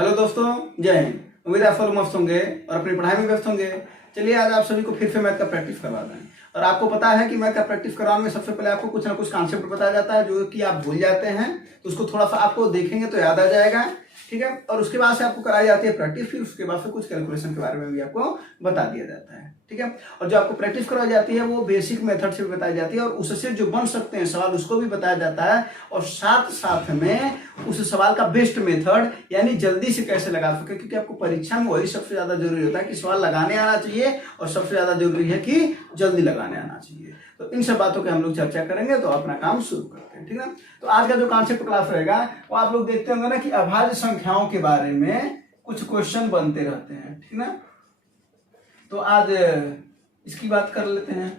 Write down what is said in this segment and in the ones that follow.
Hello दोस्तों, जय हिंद। उम्मीद है आप सब मस्त होंगे और अपनी पढ़ाई में व्यस्त होंगे। चलिए आज आप सभी को फिर से मैथ का प्रैक्टिस करवा दें। और आपको पता है कि मैथ का प्रैक्टिस करवाने में सबसे पहले आपको कुछ ना कुछ कॉन्सेप्ट बताया जाता है जो कि आप भूल जाते हैं, तो उसको थोड़ा सा आपको देखेंगे तो याद आ जाएगा। ठीक है, और उसके बाद से आपको कराई जाती है प्रैक्टिस, फिर उसके बाद से कुछ कैलकुलेशन के बारे में भी आपको बता दिया जाता है। ठीक है, और जो आपको प्रैक्टिस करवाई जाती है वो बेसिक मेथड से भी बताई जाती है और उससे जो बन सकते हैं सवाल उसको भी बताया जाता है, और साथ साथ में उस सवाल का बेस्ट मेथड यानी जल्दी से कैसे लगा सके, क्योंकि आपको परीक्षा में वही सबसे ज्यादा जरूरी होता है कि सवाल लगाने आना चाहिए और सबसे ज्यादा जरूरी है कि जल्दी लगाने आना चाहिए। तो इन सब बातों पे हम लोग चर्चा करेंगे, तो अपना काम शुरू करते हैं। ठीक है, तो आज का जो कॉन्सेप्ट क्लास रहेगा वो आप लोग देखते होंगे ना कि अभाज्य संख्याओं के बारे में कुछ क्वेश्चन बनते रहते हैं। ठीक ना, तो आज इसकी बात कर लेते हैं।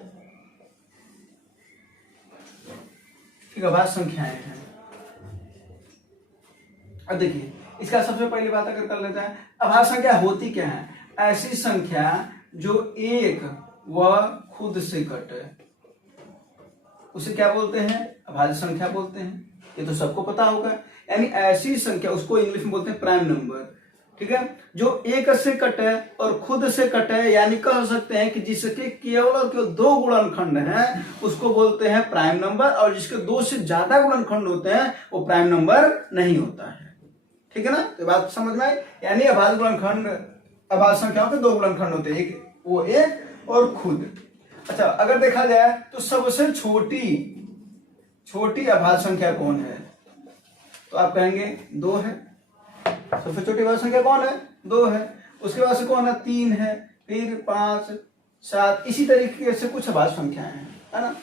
ठीक, अभाज्य संख्याएं हैं। अब देखिए, इसका सबसे पहली बात अगर कर लेते हैं, अभाज्य संख्या होती क्या है? ऐसी संख्या जो एक व खुद से कटे, उसे क्या बोलते हैं? अभाज्य संख्या बोलते हैं। ये तो सबको पता होगा। यानी ऐसी संख्या, उसको इंग्लिश में बोलते हैं प्राइम नंबर। ठीक है, जो एक से कटे और खुद से कटे, यानी कह सकते हैं कि जिसके केवल और केवल दो गुणनखंड हैं उसको बोलते हैं प्राइम नंबर, और जिसके दो से ज्यादा गुणनखंड होते हैं वो प्राइम नंबर नहीं होता है। ठीक है ना, तो बात समझ में आई। यानी अभाज्य गुणनखंड, अभाज्य संख्याओं के दो गुणनखंड होते हैं, एक वो एक और खुद। अच्छा, अगर देखा जाए तो सबसे छोटी अभाज्य संख्या कौन है? तो आप कहेंगे 2 है। सबसे छोटी अभाज्य संख्या कौन है? 2 है। उसके बाद से कौन है? 3 है, फिर 5, 7, इसी तरीके से कुछ अभाज्य संख्याएं हैं, है ना।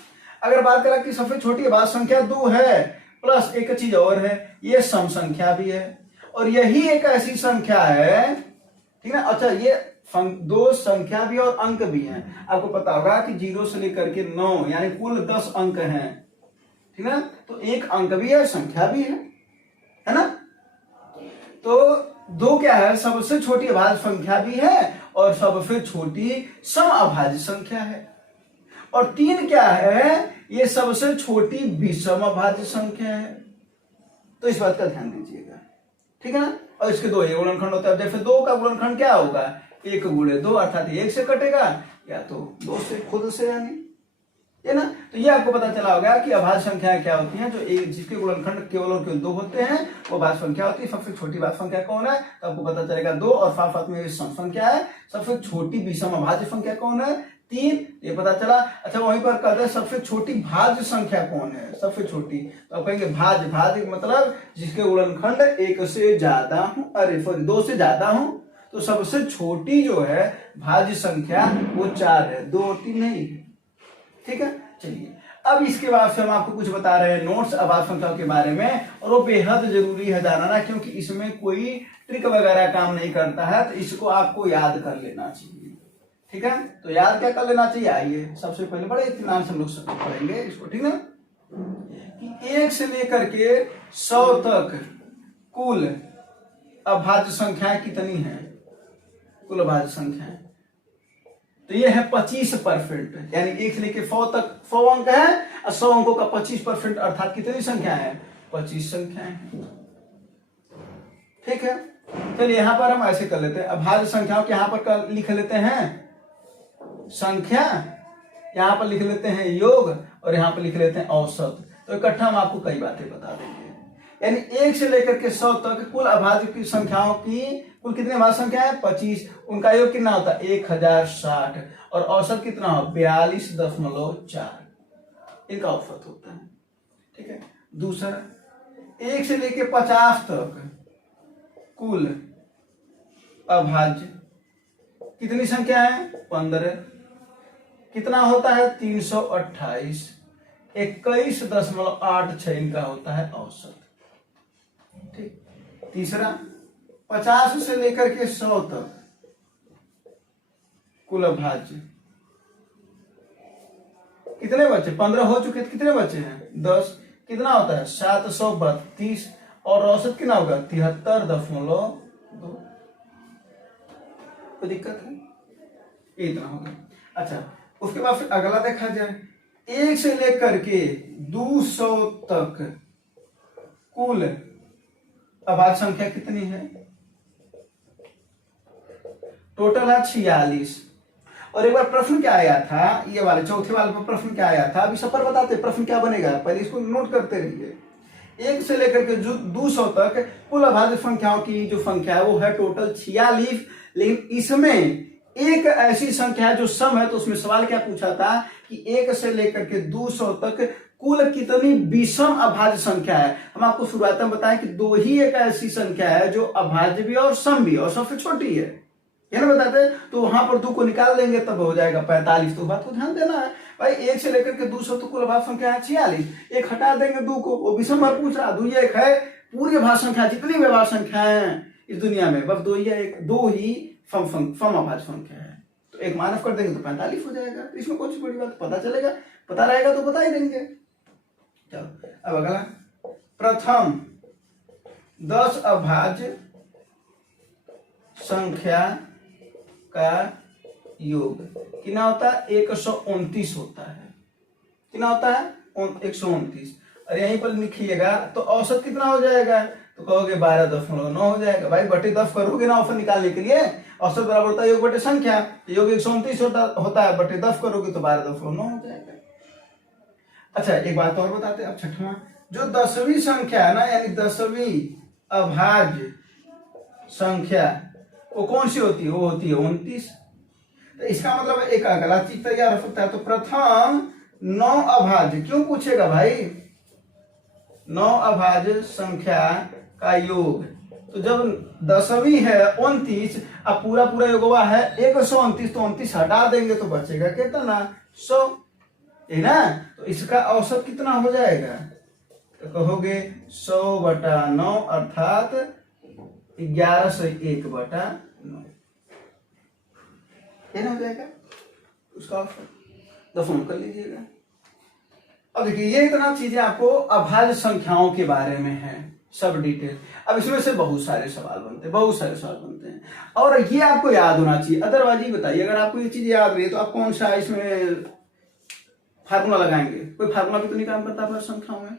अगर बात करें कि सबसे छोटी अभाज्य संख्या 2 है, प्लस एक चीज और है, ये सम संख्या भी है, और यही एक ऐसी संख्या है, ठीक है। अच्छा, ये दो संख्या भी और अंक भी हैं। आपको पता होगा कि 0 से लेकर के 9 यानी कुल 10 अंक हैं, ठीक है। तो एक अंक भी है, संख्या भी है ना। तो 2 क्या है? सबसे छोटी अभाज्य संख्या भी है और सबसे छोटी सम अभाज्य संख्या है। और 3 क्या है? ये सबसे छोटी विषम अभाज्य संख्या है। तो इस बात का ध्यान दीजिएगा, ठीक है ना। और इसके 2 गुणनखंड होता है। जैसे 2 का गुणनखंड क्या होगा? 1 गुणे 2, अर्थात 1 से कटेगा, या तो 2 से, खुद से, यानी है ना। तो ये आपको पता चला होगा कि अभाज्य संख्याएं क्या होती हैं। जो एक जिसके गुणनखंड केवल और केवल 2 होते हैं वो अभाज्य संख्या होती है। सबसे छोटी अभाज्य संख्या कौन है? तो आपको पता चलेगा 2, और साथ साथ में सम संख्या है। सबसे छोटी विषम अभाज्य संख्या कौन है? 3, ये पता चला। अच्छा, वहीं पर कहते हैं सबसे छोटी भाज्य संख्या कौन है? सबसे छोटी, तो आप कहेंगे भाज्य मतलब जिसके गुणनखंड 1 से ज्यादा हो, अरे सॉरी 2 से ज्यादा हो। तो सबसे छोटी जो है भाज्य संख्या वो 4 है, 2 और 3 नहीं है। ठीक है, चलिए अब इसके बाद से हम आपको कुछ बता रहे हैं नोट्स अभाज्य संख्याओं के बारे में, और वो बेहद जरूरी है जानना, क्योंकि इसमें कोई ट्रिक वगैरह काम नहीं करता है, तो इसको आपको याद कर लेना चाहिए। ठीक है, तो याद क्या कर लेना चाहिए? आइए सबसे पहले बड़े इत्मीनान से हम लोग पढ़ेंगे इसको, ठीक ना। कि 1 से लेकर के 100 तक कुल अभाज्य संख्याएं कितनी है? कुल अभाज्य संख्याएं, तो ये है 25%। यानी 1 से लेकर 100 तक 100 अंक है, और 100 अंकों का 25% अर्थात कितनी संख्या है? 25 संख्याएं। ठीक है, चलिए यहां पर हम ऐसे कर लेते हैं, अभाज्य संख्याओं के यहां पर लिख लेते हैं संख्या, यहां पर लिख लेते हैं योग, और यहां पर लिख लेते हैं औसत। तो इकट्ठा हम आपको कई बातें बता देंगे। यानी 1 से लेकर के 100 तक कुल अभाज्य की संख्याओं की कुल कितनी अभाज्य संख्या है? 25। उनका योग कितना होता है? 1060, और औसत कितना हो? 42.4 इनका औसत होता है। ठीक है, दूसरा 1 से लेकर 50 तक कुल अभाज्य कितनी संख्या है? 15। कितना होता है? 328, 21.86 इनका होता है औसत। ठीक, तीसरा 50 से लेकर के 100 तक कुल अभाज्य कितने बचे? 15 हो चुके, कितने बचे हैं? 10। कितना होता है? 732, और औसत कितना होगा? 73.2। कोई दिक्कत है? इतना होगा। अच्छा, उसके बाद फिर अगला देखा जाए, 1 से लेकर के 200 तक कुल अभाज्य संख्या कितनी है? टोटल है 46। और एक बार प्रश्न क्या आया था, ये वाले चौथे वाले पर प्रश्न क्या आया था, अभी सब पर बताते प्रश्न क्या बनेगा, पहले इसको नोट करते रहिए। 1 से लेकर के जो 200 तक कुल अभाज्य संख्याओं की जो संख्या है वो है टोटल 46। लेकिन इसमें एक ऐसी संख्या है जो सम है, तो उसमें सवाल क्या पूछा था कि 1 से लेकर के 200 तक कुल कितनी विषम अभाज्य संख्या है। हम आपको शुरुआत में बताएं कि दो ही एक ऐसी संख्या है जो अभाज्य भी और सम भी और सबसे छोटी है, ये ना बताते। तो वहां पर 2 को निकाल देंगे तब हो जाएगा 45। तो बात को ध्यान देना है भाई, 1 से लेकर के 200 तो कुल अभाज्य संख्या है 46। एक हटा देंगे 2 को, वो विषम भर पूछ रहा, 2 एक है पूरी अभाज्य संख्या, जितनी भी अभाज्य संख्या है इस दुनिया में बस 2 ही है, 2 ही फम अभाज्य संख्या है। तो एक माइनस कर देंगे तो 45 हो जाएगा। तो इसमें कुछ बड़ी बात पता चलेगा, पता रहेगा तो बता ही देंगे। चलो अब अगला, प्रथम 10 अभाज्य संख्या का योग कितना होता है, 129 होता है। कितना होता है, 129। और यहीं पर लिखिएगा तो औसत कितना हो जाएगा, तो कहोगे 12.9 हो जाएगा। भाई बटे 10 करोगे ना औसत निकालने के लिए, औसत बराबर होता है योग बटे संख्या, योग 129 होता है, बटे 10 करोगे तो 12.9 हो जाएगा। अच्छा एक बात और बताते हैं, अब छठवां, जो 10वीं संख्या है ना, यानी 10वीं अभाज्य संख्या वो कौन सी होती है, वो होती है 29। तो इसका मतलब एक अगला चीज तैयार हो सकता है। तो प्रथम 9 अभाज्य, क्यों पूछेगा भाई, 9 अभाज्य संख्या का योग। तो जब 10वीं है 29, अब पूरा पूरा योग हुआ है 129, तो 29 हटा देंगे तो बचेगा कितना, 100, है ना। तो इसका औसत कितना हो जाएगा, तो कहोगे 100/9 अर्थात 1101/9, ये ना हो जाएगा उसका औसत। दफन कर लीजिएगा। अब देखिए ये इतना चीजें आपको अभाज्य संख्याओं के बारे में है सब डिटेल। अब इसमें से बहुत सारे सवाल बनते हैं और ये आपको याद होना चाहिए। अदरवाइज ये बताइए, अगर आपको ये चीज याद नहीं है तो आप कौन सा इसमें फार्मूला लगाएंगे, कोई फार्मूला भी तो नहीं काम करता अभाज्य संख्याओं में।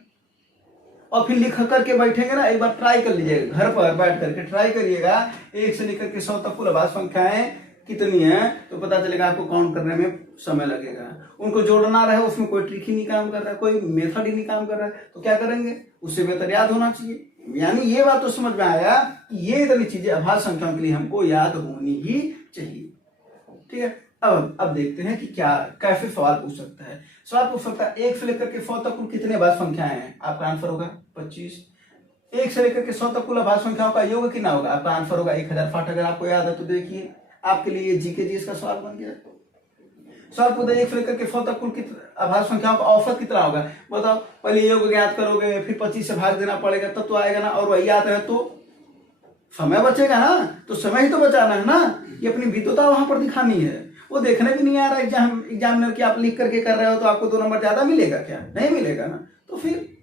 और फिर लिख करके बैठेंगे ना, एक बार ट्राई कर लीजिएगा, घर पर बैठ करके ट्राई करिएगा, 1 से लेकर के 100 तक कुल अभाज्य संख्याएं कितनी है, तो पता चलेगा आपको काउंट करने में समय लगेगा। उनको जोड़ना रहे उसमें कोई ट्रिक ही नहीं काम कर रहा है, कोई मेथड ही नहीं काम कर रहा है, तो क्या करेंगे, उससे बेहतर याद होना चाहिए। यानी ये बात तो समझ में आया कि ये इतनी चीजें अभाज्य संख्याओं के लिए हमको याद होनी ही चाहिए। ठीक है, अब देखते हैं कि क्या कैसे सवाल पूछ सकता है। सवाल पूछ सकता है 1 से लेकर के 100 तक कुल कितने अभाज्य संख्याएं हैं, आपका आंसर होगा 25। 1 से लेकर के 100 तक कुल अभाज्य संख्याओं का योग कितना होगा, आपका आंसर होगा 1060। अगर आपको याद है तो देखिए, आपके लिए जीके जी इसका सवाल बन गया। सवाल पूछा 1 से लेकर के 100 तक कुल अभाज्य संख्याओं का औसत कितना होगा, बताओ। पहले योग ज्ञात करोगे, फिर 25 से भाग देना पड़ेगा तब तो आएगा ना, और वही याद है तो समय बचेगा ना, तो समय ही तो बचाना है ना। ये अपनी विद्वता वहां पर दिखानी है, वो देखने भी नहीं आ रहा एग्जामिनर की आप लिख करके कर रहे हो तो आपको 2 नंबर ज्यादा मिलेगा क्या, नहीं मिलेगा ना। तो फिर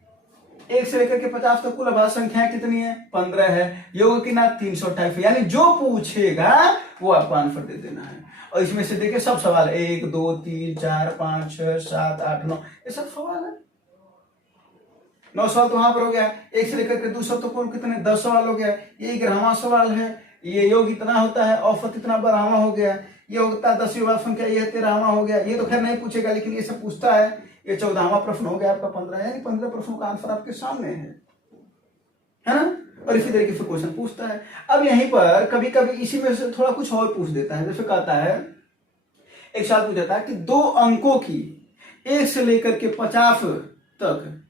1 से लेकर के 50 तक कुल अभाज्य संख्याएं कितनी है, 15 है। योग की ना 328, यानी जो पूछेगा वो आपको आंसर दे देना है। और इसमें से देखिए सब सवाल 1 2 3 4 5 6 7 8 9 ये सब सवाल है। 9 सवाल तो वहां पर हो गया। 1 से लेकर के 200 तक कुल कितने, 10 सवाल हो गया। ये 11वां सवाल है, ये योग इतना होता है, औसत इतना 12वां हो गया। ये होता है 10वीं अभाज्य संख्या, ये 13वां हो गया। ये तो खैर नहीं पूछेगा, लेकिन ये सब पूछता है। ये 14वां प्रश्न हो गया आपका, 15, यानी 15 प्रश्नों का आंसर आपके सामने है ना। और इसी तरीके से क्वेश्चन पूछता है। अब यहीं पर कभी कभी इसी में से थोड़ा कुछ और पूछ देता है। जैसे कहता है, एक सवाल पूछा था कि 2 अंकों की 1 से लेकर के 50 तक,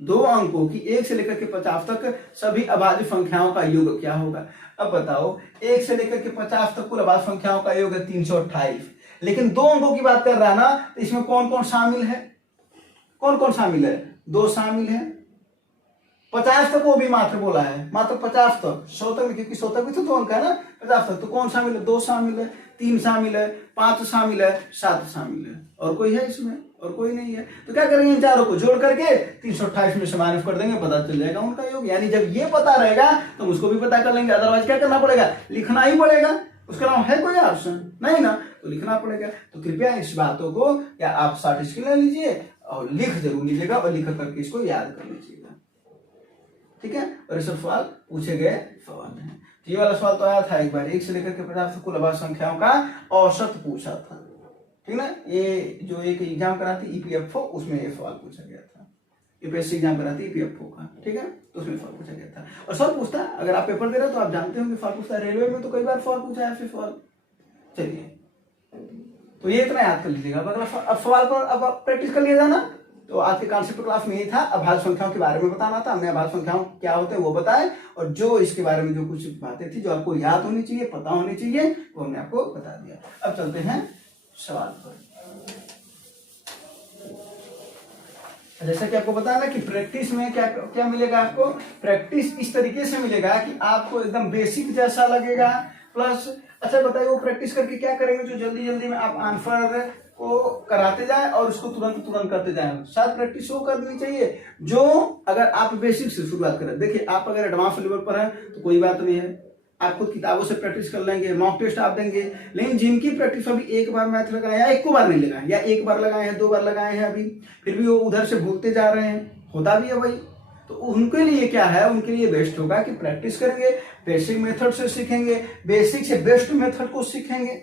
2 अंकों की 1 से लेकर के 50 तक सभी अभाज्य संख्याओं का योग क्या होगा। अब बताओ, 1 से लेकर के 50 तक कुल अभाज्य संख्याओं का योग है 328, लेकिन 2 अंकों की बात कर रहा है ना, तो इसमें कौन कौन शामिल है, कौन कौन शामिल है, 2 शामिल है। 50 तक वो भी मात्र बोला है, मात्र 50 तक, 100 तक, क्योंकि 100 तक भी तो 2 अंक है ना, 50 तक। तो कौन शामिल है, 2 शामिल है, 3 शामिल है, 5 शामिल है, 7 शामिल है, और कोई है इसमें, और कोई नहीं है। तो क्या करेंगे, इन चारों को जोड़ करके 328 में से माइनस कर देंगे, पता चल जाएगा उनका योग। यानी जब ये पता रहेगा तो उसको भी पता कर लेंगे। अदरवाइज क्या करना पड़ेगा, लिखना ही पड़ेगा, उसके अलावा है कोई ऑप्शन नहीं ना, तो लिखना पड़ेगा। तो कृपया इस बातों को या आप शॉर्ट स्क्रीन ले लीजिए और लिख जरूर लीजिएगा, और लिख करके इसको याद कर लीजिएगा। ठीक है, और ये सब सवाल पूछे गए सवाल हैं। ये वाला सवाल तो आया था एक बार, 1 से लेकर के 50 तक कुल अभाज्य संख्याओं का औसत पूछा था, ठीक ना। ये जो एक एग्जाम कराती ईपीएफओ, उसमें ये सवाल पूछा गया था, यूपीएससी एग्जाम कराती ईपीएफओ का, ठीक है, तो उसमें सवाल पूछा गया था। और सवाल पूछता है, अगर आप पेपर दे रहे हो तो आप जानते होंगे सवाल पूछता है, रेलवे में तो कई बार सवाल पूछा है, फिर सवाल। चलिए, तो ये इतना याद कर लीजिएगा। अब सवाल पर अब प्रैक्टिस कर लिया जाना। तो आज के कॉन्सेप्ट क्लास में ये था, अभाज्य संख्याओं के बारे में बताना था। हमने अभाज्य संख्याओं क्या होते हैं वो बताए, और जो इसके बारे में जो कुछ बातें थी जो आपको याद होनी चाहिए, पता होनी चाहिए, वो हमने आपको बता दिया। अब चलते हैं सवाल पर। जैसा कि आपको पता है ना कि प्रैक्टिस में क्या क्या मिलेगा आपको, प्रैक्टिस इस तरीके से मिलेगा कि आपको एकदम बेसिक जैसा लगेगा, प्लस अच्छा बताइए वो प्रैक्टिस करके क्या करेंगे, जो जल्दी जल्दी में आप आंसर को कराते जाए और उसको तुरंत तुरंत करते जाए। साथ प्रैक्टिस वो करनी चाहिए जो, अगर आप बेसिक से शुरुआत करें, देखिए आप अगर एडवांस लेवल पर है तो कोई बात नहीं है, आप खुद किताबों से प्रैक्टिस कर लेंगे, मॉक टेस्ट आप देंगे। लेकिन जिनकी प्रैक्टिस अभी एक बार मैथ लगाए या एक बार नहीं लगाए, या एक बार लगाए हैं 2 बार लगाए हैं अभी, फिर भी वो उधर से भूलते जा रहे हैं, होता भी है भाई, तो उनके लिए क्या है, उनके लिए बेस्ट होगा कि प्रैक्टिस करेंगे, बेसिक मेथड से सीखेंगे, बेसिक से बेस्ट मेथड को सीखेंगे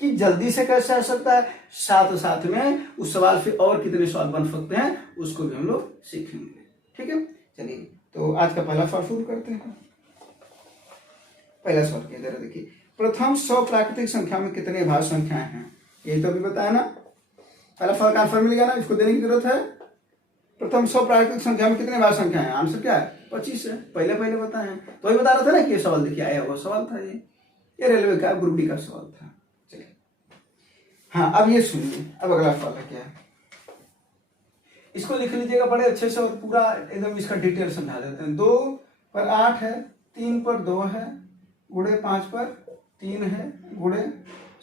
कि जल्दी से कैसे आ सकता है, साथ साथ में उस सवाल से और कितने सवाल बन सकते हैं उसको भी हम लोग सीखेंगे, ठीक है। चलिए, तो आज का पहला सवाल शुरू करते हैं। पहला सवाल क्या जरा देखिए, प्रथम 100 प्राकृतिक संख्या में कितने अभाज्य संख्याएं हैं, यही तो अभी बताया ना। पहला सवाल का आंसर मिल गया ना, इसको देने की जरूरत है। प्रथम 100 प्राकृतिक संख्या में कितने अभाज्य संख्या है, आंसर क्या है 25 है, पहले बताए हैं, तो वही बता रहा था ना कि ये सवाल देखिए आया हुआ सवाल था, ये रेलवे का ग्रुप डी का सवाल था। चलिए, हाँ अब ये सुनिए, अब अगला सवाल है क्या है, इसको लिख लीजिएगा बड़े अच्छे से और पूरा एकदम इसका डिटेल समझा देते हैं। 2 पर 8 है, 3 पर 2 है, गुणे 5 पर 3 है, गुणे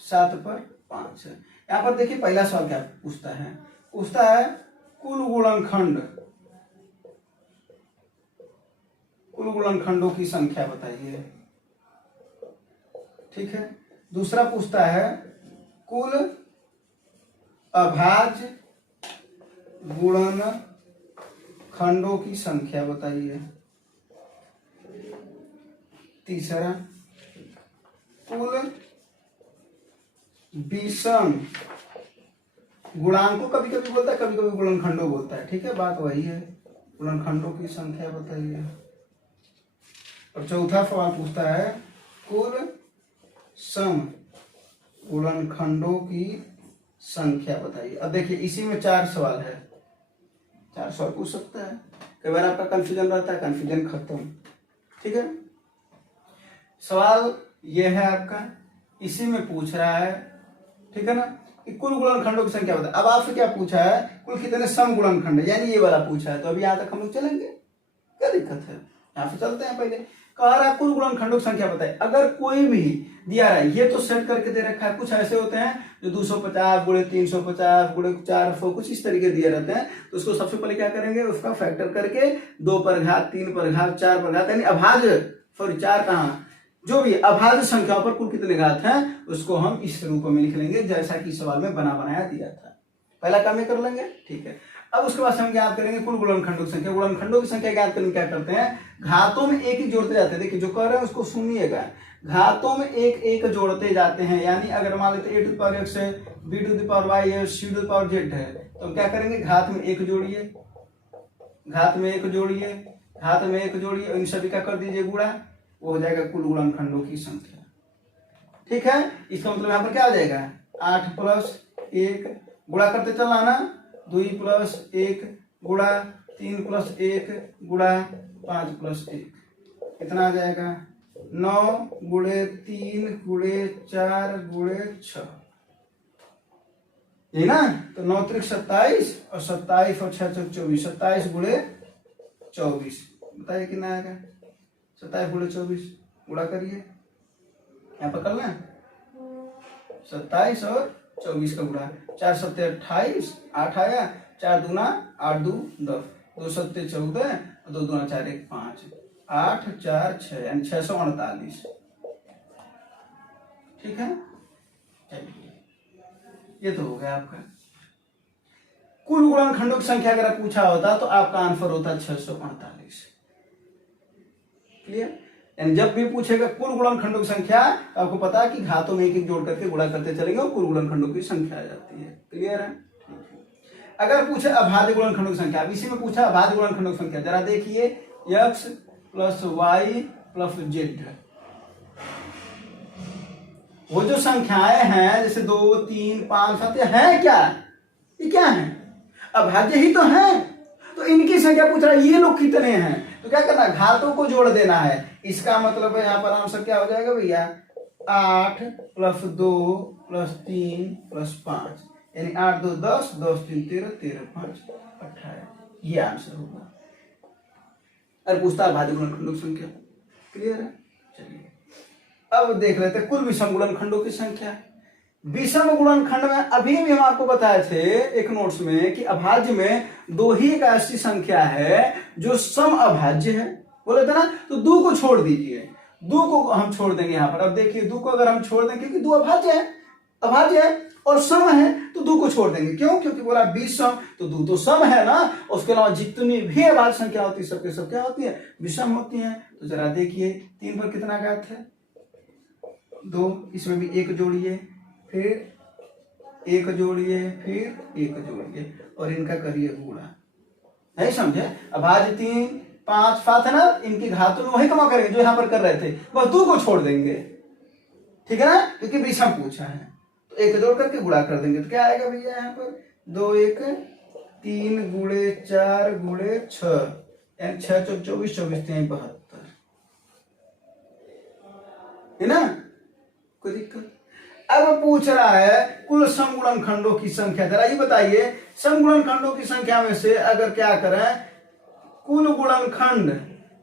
7 पर 5 है। यहाँ पर देखिए पहला सवाल क्या पूछता है कुल गुणनखंडों की संख्या बताइए, ठीक है। दूसरा पूछता है कुल अभाज्य गुणनखंडों की संख्या बताइए। तीसरा कुल विषम गुणांकों, कभी कभी बोलता है कभी कभी गुणनखंडों बोलता है, ठीक है, बात वही है, गुणनखंडों की संख्या बताइए। और चौथा सवाल पूछता है कुल सम गुणनखंडों की संख्या बताइए। अब देखिए इसी में 4 सवाल है, 4 सवाल पूछ सकता है, कई बार आपका कंफ्यूजन रहता है, कंफ्यूजन खत्म, ठीक है। सवाल यह है आपका, इसी में पूछ रहा है, ठीक है ना, कि कुल गुणनखंडों की संख्या बताइए। अब आपसे क्या पूछा है, कुल कितने सम गुणनखंड है, यानी ये वाला पूछा है, तो अभी यहां तक हम लोग चलेंगे, क्या दिक्कत है, यहां से चलते हैं। पहले कह रहा है कुल गुणनखंडों की संख्या बताइए। अगर कोई भी दिया रहा है, ये तो सेट करके दे रखा है, कुछ ऐसे होते हैं जो 250 गुणे 350 गुणे 400 कुछ इस तरीके दिए रहते हैं, तो उसको सबसे पहले क्या करेंगे, उसका फैक्टर करके 2 पर घात 3 पर घात 4 पर घात, यानी अभाज्य, सॉरी 4 कहां, जो भी अभाज्य संख्याओं पर कुल कितने घात हैं उसको हम इस रूप में लिख लेंगे, जैसा कि सवाल में बना बनाया दिया था। पहला काम ये कर लेंगे, ठीक है। अब उसके बाद हम ज्ञात करेंगे कुल गुणनखंडों की संख्या। गुणनखंडों की संख्या ज्ञात करने क्या करते हैं, घातों में एक ही जोड़ते जाते हैं। देखिए जो कह रहे हैं उसको सुनिएगा, घातों में एक एक जोड़ते जाते हैं, यानी अगर मान लेते a to the power x है, b to the power y है, c to the power z है, तो क्या करेंगे, घात में एक जोड़िए, घात में एक जोड़िए, घात में एक जोड़िए, इन सभी का कर दीजिए गुणा, वो हो जाएगा कुल गुणनखंडों की संख्या, ठीक है। इसका मतलब यहाँ पर क्या आ जाएगा, 8 प्लस 1 गुणा करते चलना ना, 2 प्लस 1 गुणा 3 प्लस 1 गुणा 5 प्लस 1, कितना आ जाएगा 9 गुणे 3 गुणे 4 गुणे 6, ये ना, तो 9 त्रिक 27 और 27 और 6 24, 27 गुणे 24, बताइए कितना आएगा, 27 गुणे 24 गुणा करिए, यहाँ पर कर लें 27 और 24 का गुणा, 4 सत्ते 28, 8 आया, 4 दूना 8 दू 10, 2 सत्ते 14 और 2 दूना 4 1 5, 8 4 6 यानी 648, ठीक है। चलिए ये तो हो गया आपका कुल गुणनखंडों की संख्या। अगर पूछा होता तो आपका आंसर होता 648, क्लियर। यानी जब भी पूछेगा कुल गुणनखंडों की संख्या, तो आपको पता है कि घातों में एक एक जोड़ करके गुणा करते चलेंगे और कुल गुणनखंडों की संख्या आ जाती है। क्लियर है? अगर पूछे अभाज्य गुणनखंडों की संख्या, इसी में पूछा अभाज्य गुणनखंडों की संख्या, जरा देखिए x plus Y plus Z, वो जो संख्याएं हैं जैसे 2 3 5 7 है क्या, ये क्या है, अभाज्य ही तो है। तो इनकी संख्या पूछ रहा है ये लोग कितने हैं, तो क्या करना, घातों को जोड़ देना है। इसका मतलब है यहाँ पर आंसर क्या हो जाएगा भैया, 8 प्लस 2 प्लस 3 प्लस 5, यानी 8 2 10, 10 3 13, 13 5 18, ये आंसर होगा। अरे पूछता है भाज्य गुणनखंडों की संख्या। क्लियर है? चलिए अब देख लेते हैं कुल विषम गुणनखंडों की संख्या। विषम गुणनखंड में अभी भी हम आपको बताए थे एक नोट्स में कि अभाज्य में दो ही एक ऐसी संख्या है जो सम अभाज्य है, बोले थे ना, तो दो को छोड़ दीजिए, दो को हम छोड़ देंगे यहाँ पर। अब देखिए दो को अगर हम छोड़ देंगे, क्योंकि दो अभाज्य है और सम है, तो दो को छोड़ देंगे। क्यों? क्योंकि बोला विषम, तो दो तो सम है ना, उसके अलावा जितनी भी अभाज्य संख्या होती है सबके सब क्या होती है, विषम होती है। तो जरा देखिए 3 पर कितना घात है, 2, इसमें भी एक जोड़िए, फिर एक जोड़िए, फिर एक जोड़िए और इनका करिए गुणा। नहीं समझे? अभाज्य 3 5 7 है ना, इनकी घातों में वही कमा करेंगे जो यहां पर कर रहे थे, बस 2 को छोड़ देंगे। ठीक है ना, क्योंकि विषम पूछा है, तो एक जोड़ करके गुणा कर देंगे। तो क्या आएगा भैया यहाँ पर, 2 1 3 गुणे 4 गुणे 6, यानी 6 4 24, 24 3 72, है ना, कोई दिक्कत? अब पूछ रहा है कुल समगुणनखंडों की संख्या। जरा ये बताइए, समगुणनखंडों की संख्या में से अगर क्या करें, कुल गुणनखंड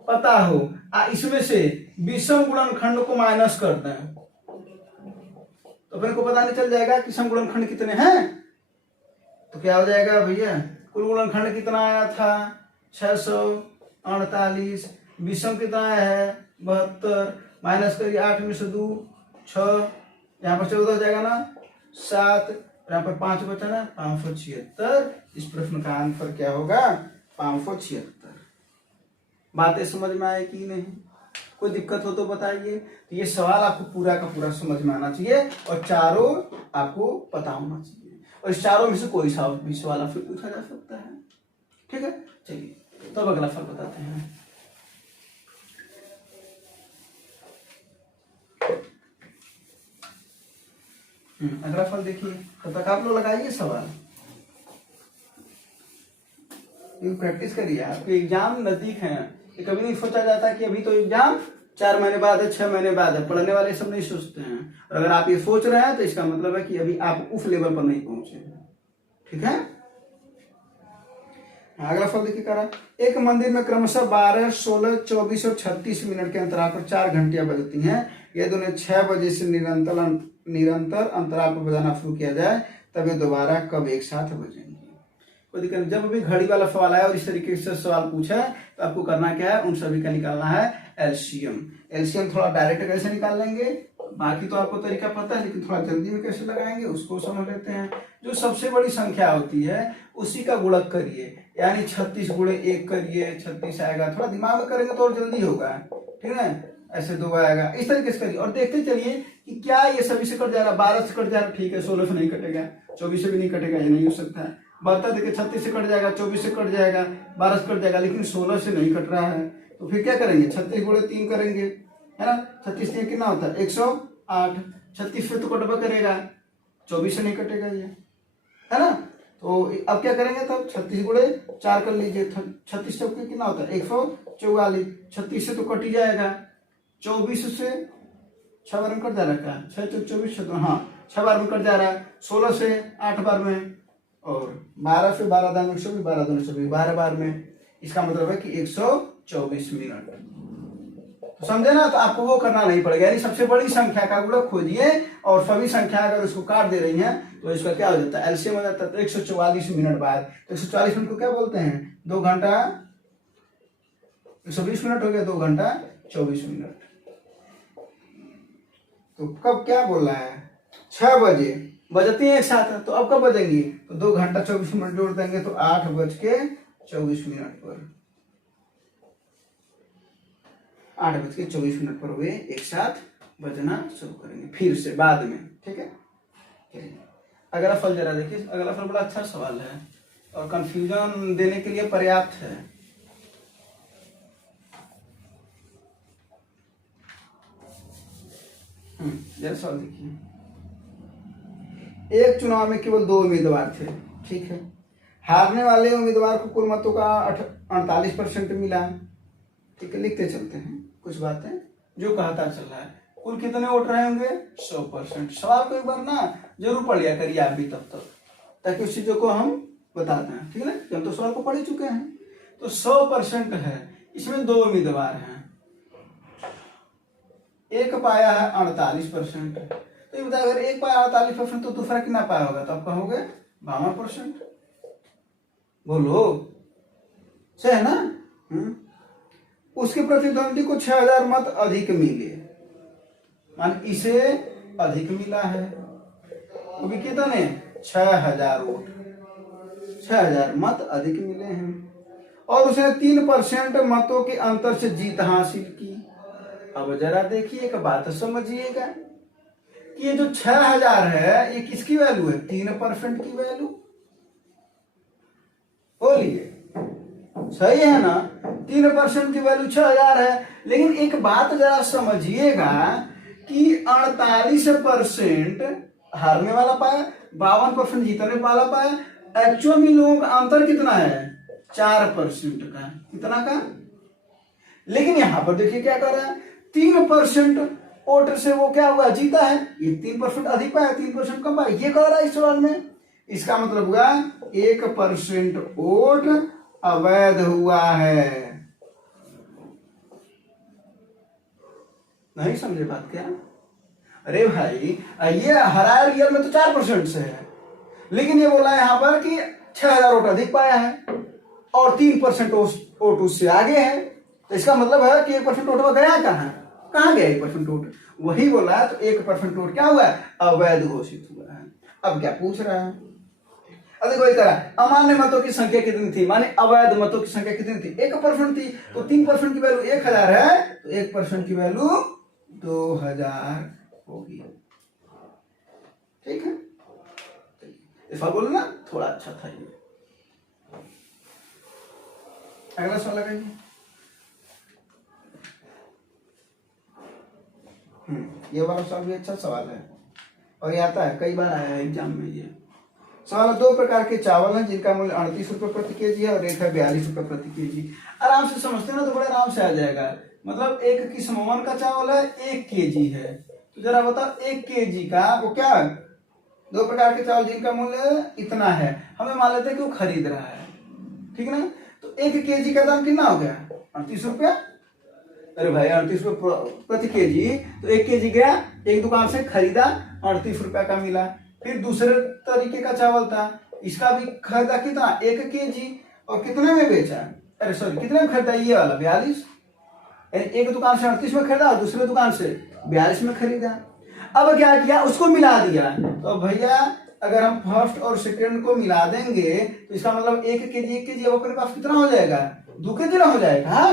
पता हो, इसमें से विषम गुणनखंड को माइनस कर दें, तो फिर को पता नहीं चल जाएगा कि सम गुणनखंड कितने हैं। तो क्या हो जाएगा भैया, कुल गुणनखंड कितना आया था 648, विषम कितना है 72, माइनस करिए 8 में से 2 6, यहाँ पर 14 हो जाएगा ना 7, यहाँ पर 5 बचा ना 576। इस प्रश्न का आंसर क्या होगा, 576। बातें समझ में आए कि नहीं? कोई दिक्कत हो तो बताइए। तो ये सवाल आपको पूरा का पूरा समझ में आना चाहिए और चारों आपको पता होना चाहिए, और इस चारों में से कोई सा भी सवाल आपसे पूछा जा सकता है। ठीक है, चलिए तो अब अगला फल बताते हैं। अगला फल देखिए, तब तक आप लोग लगाइए सवाल, प्रैक्टिस करिए। आपके एग्जाम नजदीक है, ये कभी नहीं सोचा जाता कि अभी तो एग्जाम 4 महीने बाद है, 6 महीने बाद है। पढ़ने वाले सब नहीं सोचते हैं, और अगर आप ये सोच रहे हैं तो इसका मतलब है कि अभी आप उस लेवल पर नहीं पहुंचे हैं। ठीक है, अगला फल देखिए करा, एक मंदिर में क्रमशः 12, 16, 24 और 36 मिनट के अंतराल पर 4 घंटियां बजती हैं। यदि उन्हें 6 बजे से निरंतर अंतराल पर बजाना शुरू किया जाए, तब ये दोबारा कब एक साथ बजेंगे। कोई दिक्कत, जब भी घड़ी वाला सवाल आया और इस तरीके से सवाल पूछा है, तो आपको करना क्या है, उन सभी का निकालना है एलसीएम। एलसीएम थोड़ा डायरेक्ट कैसे निकाल लेंगे, बाकी तो आपको तरीका पता है, लेकिन थोड़ा जल्दी में कैसे लगाएंगे उसको समझ लेते हैं। जो सबसे बड़ी संख्या होती है उसी का गुणक करिए, यानी 36 गुणे 1 करिए, 36 आएगा। थोड़ा दिमाग में करेंगे तो और जल्दी होगा। ठीक है, ऐसे 2 आएगा, इस तरीके से करिए और देखते चलिए कि क्या ये सभी से कट जाएगा। 12 से कट जाएगा, ठीक है, 16 से नहीं कटेगा, 24 से भी नहीं कटेगा, ये नहीं हो सकता है। बता देखिए 36 से कट जाएगा, 24 से कट जाएगा, 12 से कट जाएगा, लेकिन 16 से नहीं कट रहा है। तो फिर क्या करेंगे, 36 गुणे 3 करेंगे, है ना। 36 से कितना होता है 108, 36 से तो कटवा करेगा, 24 से नहीं कटेगा ये, है ना। तो अब क्या करेंगे, तब 36 गुणे 4 कर लीजिए, 36 चौके कितना होता है 144, 36 से तो कट ही जाएगा, 24 से 6 बार में कट जा रहा है, 6 चौक 24, 6 बार में कट जा रहा है, 16 से 8 बार में, और 12 से 12 दान 120, 12 दान 120, 12 बार में। इसका मतलब है कि 124 मिनट। तो समझे ना, तो आपको वो करना नहीं पड़ेगा, यानी सबसे बड़ी संख्या का गुणक खोजिए और सभी संख्या अगर उसको काट दे रही हैं तो इसका क्या हो जाता है, एलसीएम हो जाता है। तो 144 मिनट बाद, तो 140 मिनट को क्या बोलते हैं, 2 घंटा 120 मिनट हो गया, 2 घंटा 24 मिनट। तो कब क्या बोल रहा है, 6 बजे बजती है एक साथ, तो अब कब बजेंगी, तो 2 घंटा 24 मिनट जोड़ देंगे तो 8 बज के 24 मिनट पर। 8:24 पर वे एक साथ बजना शुरू करेंगे, फिर से बाद में। ठीक है, अगला फल जरा देखिए। अगला फल बड़ा अच्छा सवाल है और कंफ्यूजन देने के लिए पर्याप्त है। जरा सवाल देखिए। एक चुनाव में केवल 2 उम्मीदवार थे, ठीक है। हारने वाले उम्मीदवार को कुल मतों का 48% मिला। ठीक है, लिखते चलते हैं कुछ बातें जो कहता चल रहा है। कुल कितने वोट रहे होंगे? 100%। सवाल को एक बार ना जरूर पढ़ लिया करिए आप भी तब तक, ताकि उस चीजों को हम बताते हैं। ठीक है ना, हम तो सवाल को पढ़ ही चुके हैं। तो 100% है, इसमें 2 उम्मीदवार हैं, एक पाया है 48%। तो ये बताया, अगर एक पाया 48% तो दूसरा कितना पाया होगा? तब कहोगे 52%। बोलो, सही है ना? उसके प्रतिद्वंदी को 6000 मत अधिक मिले, मान इसे अधिक मिला है, वो भी कितने? 6000 वोट, 6000 मत अधिक मिले हैं, और उसने 3% मतों के अंतर से जीत हासिल की। अब जरा देखिए, एक बात समझिएगा कि ये जो 6000 है, ये किसकी वैल्यू है? 3% की वैल्यू। बोलिए, सही है ना? 3% की वैल्यू 6000 है। लेकिन एक बात जरा समझिएगा कि 48% हारने वाला पाया, 52% जीतने वाला पाया। एक्चुअल में लोगों का अंतर कितना है? 4% का। कितना का? लेकिन यहां पर देखिए क्या कर रहा है, 3% वोट से वो क्या हुआ? जीता है। ये 3% अधिक पाया, 3% कम पाया, ये कह रहा है इस सवाल में। इसका मतलब हुआ 1% वोट अवैध हुआ है। नहीं समझे बात क्या? अरे भाई, ये हराया रियल में तो 4% से है, लेकिन ये बोला यहां पर कि 6000 वोट अधिक पाया है और 3% वोट उससे आगे है। तो इसका मतलब है कि 1% वोट गया कहां गया 1% वोट? वही बोला है। तो 1% वोट क्या हुआ? अवैध घोषित हुआ है। अब क्या पूछ रहा है? अब देखो, एक तरह अमान्य मतों की संख्या कितनी थी, माने अवैध मतों की संख्या कितनी थी? 1% थी। तो 3% की वैल्यू 1000 है, तो 1% की वैल्यू 2000 होगी। ठीक है, इस बार बोलो ना, थोड़ा अच्छा था ये। अगला सवाल लगाइए। ये वाला सवाल भी अच्छा सवाल है और ये आता है, कई बार आया है एग्जाम में। ये सवाल है, 2 प्रकार के चावल हैं जिनका मूल्य 38 रुपए प्रति केजी है और एक है 42 रुपए प्रति केजी। आराम से समझते हैं ना तो बड़े आराम से आ जाएगा। मतलब एक किस्म का चावल है, 1 केजी है। तो जरा बताओ, 1 केजी का वो क्या है? 2 प्रकार के चावल जिनका मूल्य इतना है, हमें मान लेते हैं कि वो खरीद रहा है। ठीक है ना? तो 1 केजी का दाम कितना हो गया? 38 रुपया। अरे भाई, 38 रुपये प्रति केजी, तो 1 केजी गया, एक दुकान से खरीदा, 38 रुपया का मिला। फिर दूसरे तरीके का चावल था, इसका भी खरीदा कितना? 1 केजी, और कितने में बेचा? अरे सॉरी, कितने में खरीदा? ये वाला 42। एक दुकान से 38 में खरीदा, दूसरे दुकान से 42 में खरीदा। अब क्या किया? उसको मिला दिया। तो भैया, अगर हम फर्स्ट और सेकंड को मिला देंगे तो इसका मतलब 1 केजी अब अपने पास कितना हो जाएगा? 2 केजी ना हो जाएगा। हाँ,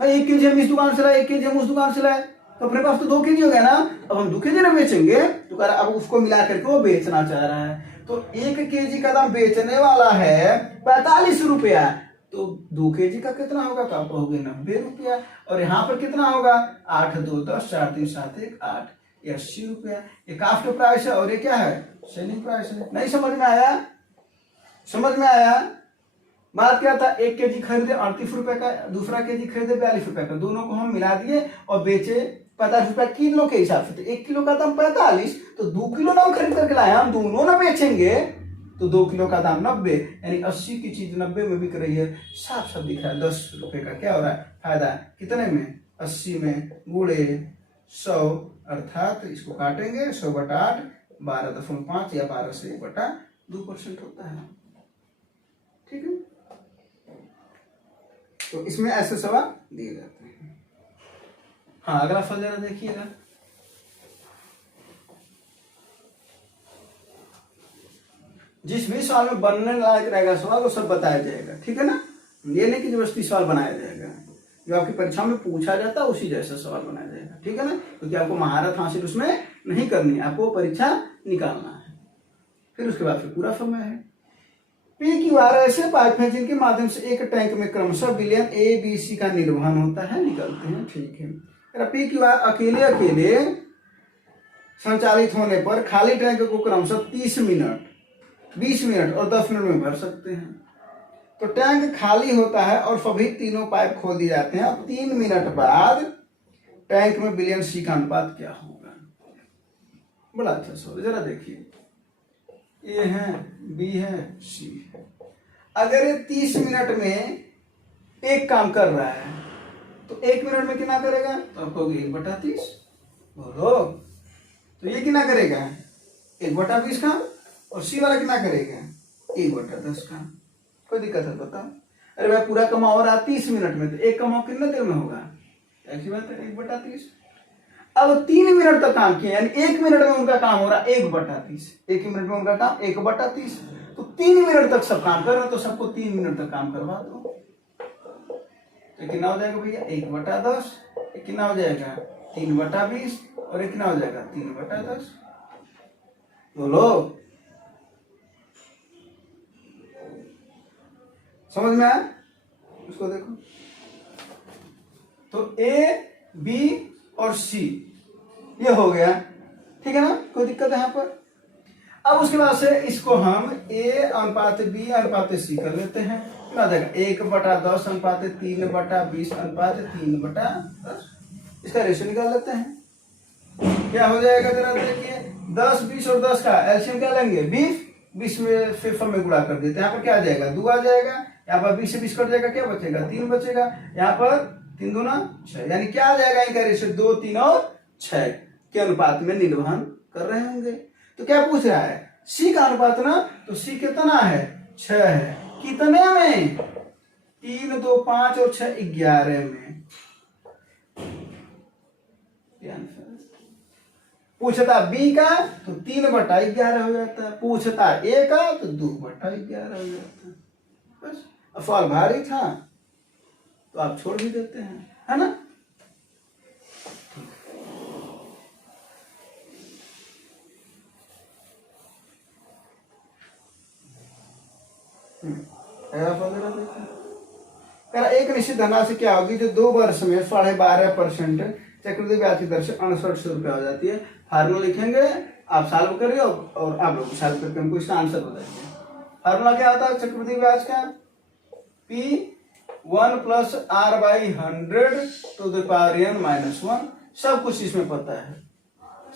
1 केजी हम इस दुकान से लाए, 1 केजी हम उस दुकान से लाए, तो अपने पास तो 2 केजी हो गया ना। अब हम 2 केजी ना बेचेंगे, तो कह रहा अब उसको मिला करके वो बेचना चाह रहा है। तो 1 केजी का दाम बेचने वाला है 45 रुपया, तो 2 केजी का कितना होगा? तो आप कहोगे 90 रुपया। और यहाँ पर कितना होगा? 8 2 10 4 3 7 1 8, ये 80 रुपया। ये कास्ट प्राइस है और ये क्या है? सेलिंग प्राइस है। नहीं समझ में आया? समझ में आया? बात क्या था, 1 केजी खरीदे 38 रुपए का, दूसरा केजी खरीदे 42 रुपए का, दोनों को हम मिला दिए और बेचे 50 रुपए किलो के हिसाब से। तो 1 किलो का दाम 45, तो 2 किलो ना खरीद करके लाए, हम दोनों ना बेचेंगे, तो 2 किलो का दाम 90, यानी 80 की चीज 90 में बिक रही है। साफ साफ दिख रहा है 10 रुपए का क्या हो रहा है? फायदा। कितने में? 80 में गुणे 100, अर्थात इसको काटेंगे 100/8, 12.5 या 12 से 1/2% होता है। ठीक है, तो इसमें ऐसे सवाल दिए जाते हैं। हाँ, अगला सवाल जरा देखिएगा। जिस भी सवाल में बनने लायक रहेगा सवाल, वो सब बताया जाएगा। ठीक है ना? ये नहीं कि जबरदस्ती सवाल बनाया जाएगा, जो आपकी परीक्षा में पूछा जाता है उसी जैसा सवाल बनाया जाएगा, ठीक है ना, क्योंकि आपको महारत हासिल उसमें नहीं करनी है, आपको परीक्षा निकालना है। फिर उसके बाद फिर पूरा फॉर्मूला है। पी क्यू आर ऐसे पाइप है जिनके माध्यम से एक टैंक में क्रमशः विलयन ए बी सी का निर्वहन होता है, निकलते हैं, ठीक है। पी क्यू आर अकेले अकेले संचालित होने पर खाली टैंक को क्रमशः 30 मिनट, 20 मिनट और 10 मिनट में भर सकते हैं। तो टैंक खाली होता है और सभी तीनों पाइप खोल दिए जाते हैं। अब 3 मिनट बाद टैंक में विलयन सी का अनुपात क्या होगा? बड़ा अच्छा सवाल, जरा देखिए, ए है, बी है, सी है। अगर ये 30 मिनट में एक काम कर रहा है तो 1 मिनट में कितना करेगा? तो आपको 1/30 बोलो, तो ये कितना करेगा? 1/20 का। और सी वाला कितना करेगा? 1/10 का। कोई दिक्कत है बताओ? अरे भाई पूरा कमाओ हो रहा 30 मिनट में, तो एक कमाओ कितने देर में होगा? ऐसी बात है, 1/30। अब 3 मिनट तक काम किया, यानी 1 मिनट में उनका काम हो रहा 1/30। 1 मिनट में उनका काम 1/30, तो 3 मिनट तक सब काम कर रहे हो, तो सबको 3 मिनट तक काम करवा दो। तो कितना हो जाएगा भैया? 1/10। कितना हो जाएगा? 3/20। और कितना हो जाएगा? 3/10। बोलो, समझ में आया? उसको देखो, तो ए, बी और सी ये हो गया, ठीक है ना, कोई दिक्कत है यहाँ पर? अब उसके बाद से इसको हम ए अनुपात बी अनुपात सी कर लेते हैं। क्या हो जाएगा? 1/10 अनुपात 3/20 अनुपात 3/10। इसका रेशियो निकाल लेते हैं। क्या हो जाएगा जरा देखिए, 10, 20 और 10 का एलसीएम क्या लेंगे? 20। 20 में फिर में गुणा कर देते हैं। यहाँ पर क्या आ जाएगा? 2 आ जाएगा। यहाँ पर 20 से 20 कट जाएगा, क्या बचेगा? 3 बचेगा। यहाँ पर 3 दूना 6, यानी क्या आ जाएगा? इनका रेशियो 2, 3 और 6 के अनुपात में निर्वहन कर रहे होंगे। तो क्या पूछ रहा है? सी का अनुपात ना, तो सी कितना है? 6 है। कितने में? 3, 2, 5 और 6, 11 में। पूछता बी का तो 3/11 हो जाता है, पूछता ए का तो 2/11 हो जाता है। बस, अब सवाल भारी था तो आप छोड़ भी देते हैं, है ना? एक निश्चित धनराशि क्या होगी जो 2 वर्ष में 12.5% चक्रवृद्धि ब्याज की दर से 6800 रुपया हो जाती है? फार्मूला लिखेंगे, आप सॉल्व करिए और आप लोग सॉल्व करके हमको इसका आंसर बताइए। फार्मूला क्या होता है चक्रवृद्धि ब्याज का? P1 + R/100 to the power n - 1। सब कुछ इसमें पता है।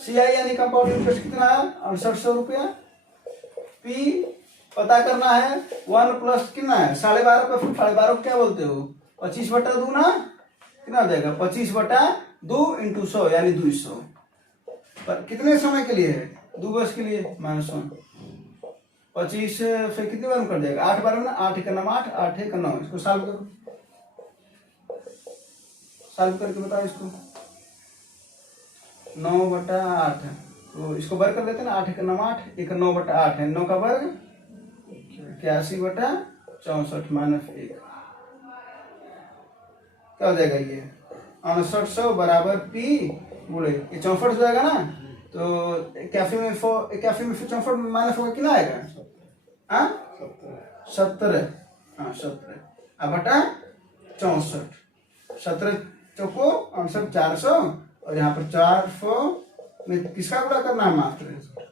CI यानी कंपाउंड इंटरेस्ट कितना है? 6800 रुपया। P पता करना है, 1 प्लस कितना है? 12.5 का, फिर 12.5 क्या बोलते हो? 25/2 ना, कितना हो जाएगा? 25/2 × 100 यानी 200। पर कितने समय के लिए है? 2 वर्ष के लिए -1। 25 फिर कितनी बार में कर जाएगा? 8 बार में ना, 8 × 9 8, 8 × 9। इसको सॉल्व करो, सॉल्व करके बताओ इसको। 9/8, तो इसको वर्ग कर लेते हैं ना, 8 × 9 8, 1 9/8 है, 9 का वर्ग 81/64 - 1। क्या हो जाएगा? ये 6800 बराबर P बोले, ये 64 हो जाएगा ना, तो 81 में 64 माइनस होगा, कितना आएगा? 17। हाँ 17 अब बटा 64। 17 चौको 68 400, और यहाँ पर 400 में किसका गुणा करना है? मात्र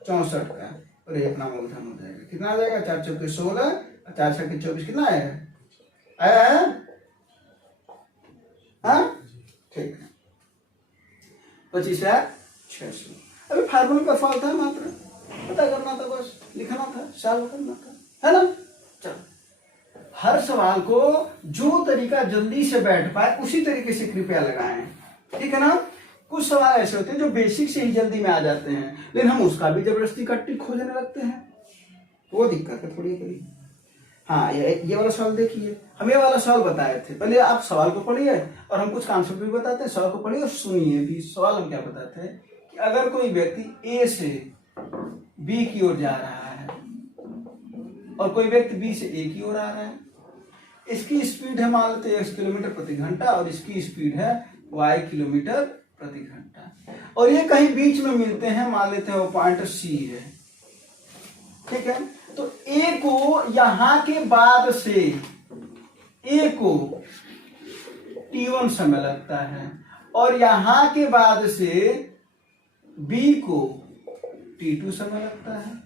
64 का, और एक नाम उल्टन हो जाएगा। कितना आ जाएगा? 4 चौके 16 और 4 छक्के 24। कितना आया? आया है? हाँ ठीक है, 25,600। अभी फार्मूला का फॉल था, मात्र पता करना था, बस लिखना था, सॉल्व करना था, है ना? चलो, हर सवाल को जो तरीका जल्दी से बैठ पाए उसी तरीके से कृपया लगाएं, ठीक है ना? कुछ सवाल ऐसे होते हैं जो बेसिक से ही जल्दी में आ जाते हैं, लेकिन हम उसका भी जबरदस्ती का टिक खोजने लगते हैं, तो वो दिक्कत है थोड़ी करी। हाँ, ये वाला सवाल देखिए, हम ये वाला सवाल बताए थे। पहले आप सवाल को पढ़िए और हम कुछ कॉन्सेप्ट भी बताते हैं। सवाल को पढ़िए और सुनिए भी। सवाल हम क्या बताते हैं कि अगर कोई व्यक्ति ए से बी की ओर जा रहा है और कोई व्यक्ति बी से ए की ओर आ रहा है, इसकी स्पीड है मान लेते हैं x किलोमीटर प्रति घंटा और इसकी स्पीड है y किलोमीटर प्रति घंटा, और ये कहीं बीच में मिलते हैं, मान लेते हैं वो पॉइंट C है, ठीक है। तो A को यहां के बाद से A को t1 समय लगता है और यहां के बाद से B को t2 समय लगता है।